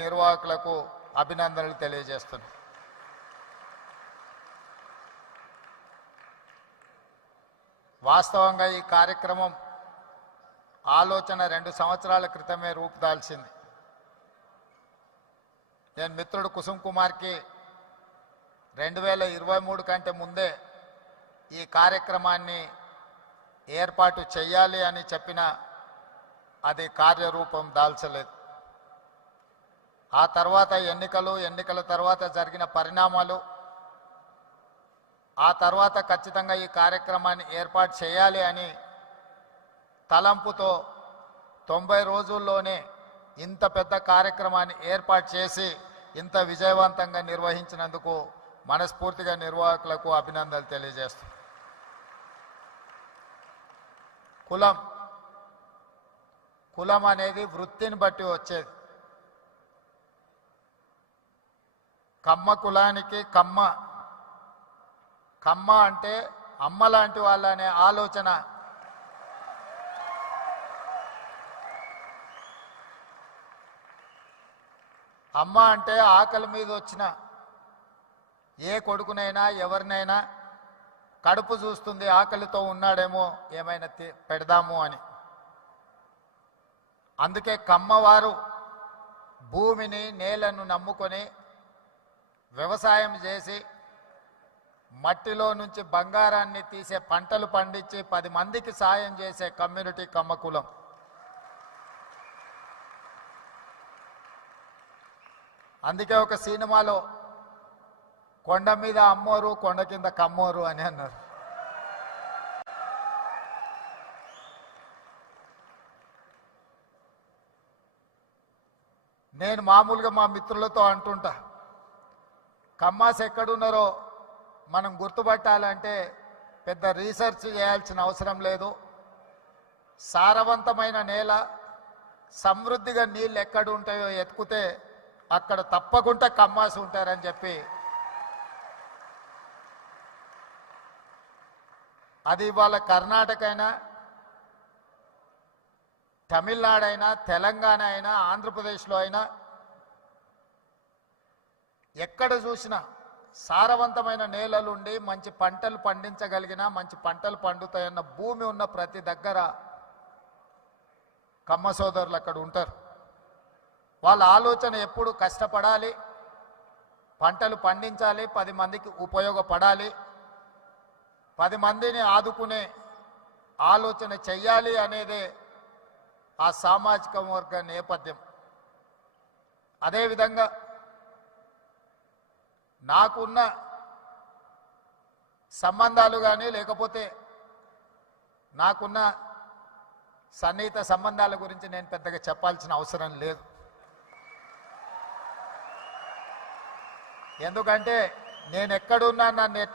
నిర్వాహకులకు అభినందనలు తెలియజేస్తున్నాను. వాస్తవంగా ఈ కార్యక్రమం ఆలోచన 2 సంవత్సరాల క్రితమే రూపుదాల్చింది. నేను మిత్రుడు కుసుమ్ కుమార్కి 2023 కంటే ముందే ఈ కార్యక్రమాన్ని ఏర్పాటు చేయాలి అని చెప్పిన అది కార్యరూపం దాల్చలేదు. ఆ తర్వాత ఎన్నికల తర్వాత జరిగిన పరిణామాలు, ఆ తర్వాత ఖచ్చితంగా ఈ కార్యక్రమాన్ని ఏర్పాటు చేయాలి అని తలంపుతో 90 రోజుల్లోనే ఇంత పెద్ద కార్యక్రమాన్ని ఏర్పాటు చేసి ఇంత విజయవంతంగా నిర్వహించినందుకు మనస్ఫూర్తిగా నిర్వాహకులకు అభినందనలు తెలియజేస్తాను. కులం అనేది వృత్తిని బట్టి వచ్చేది. కమ్మ కులానికి కమ్మ అంటే అమ్మ లాంటి వాళ్ళ అనే ఆలోచన అమ్మ అంటే ఆకలి మీద వచ్చిన ఏ కొడుకునైనా ఎవరినైనా కడుపు చూస్తుంది, ఆకలితో ఉన్నాడేమో ఏమైనా పెడదాము అని. అందుకే కమ్మవారు భూమిని నేలను నమ్ముకొని వ్యవసాయం చేసి మట్టిలో నుంచి బంగారాన్ని తీసే పంటలు పండించి 10 మందికి సాయం చేసే కమ్యూనిటీ కమ్మ కులం. అందుకే ఒక సినిమాలో కొండ మీద అమ్మోరు కొండ కింద కమ్మోరు అని అన్నారు. నేను మామూలుగా మా మిత్రులతో అంటుంటా, కమ్మాస్ ఎక్కడున్నారో మనం గుర్తుపట్టాలంటే పెద్ద రీసెర్చ్ చేయాల్సిన అవసరం లేదు. సారవంతమైన నేల, సమృద్ధిగా నీళ్ళు ఎక్కడ ఉంటాయో ఎత్తుకుతే అక్కడ తప్పకుండా కమ్మాస్ ఉంటారని చెప్పి, అది ఇవాళ కర్ణాటక అయినా, తమిళనాడు అయినా, తెలంగాణ అయినా, ఆంధ్రప్రదేశ్లో అయినా ఎక్కడ చూసినా సారవంతమైన నేలలుండి మంచి పంటలు పండించగలిగిన, మంచి పంటలు పండుతాయన్న భూమి ఉన్న ప్రతి దగ్గర కమ్మ సోదరులు అక్కడ ఉంటారు. వాళ్ళ ఆలోచన ఎప్పుడు కష్టపడాలి, పంటలు పండించాలి, 10 మందికి ఉపయోగపడాలి, 10 మందిని ఆదుకునే ఆలోచన చెయ్యాలి అనేదే ఆ సామాజిక వర్గ నేపథ్యం. అదేవిధంగా నాకున్న సంబంధాలు కానీ, లేకపోతే నాకున్న సన్నిహిత సంబంధాల గురించి నేను పెద్దగా చెప్పాల్సిన అవసరం లేదు. ఎందుకంటే నేను ఎక్కడున్నా నన్ను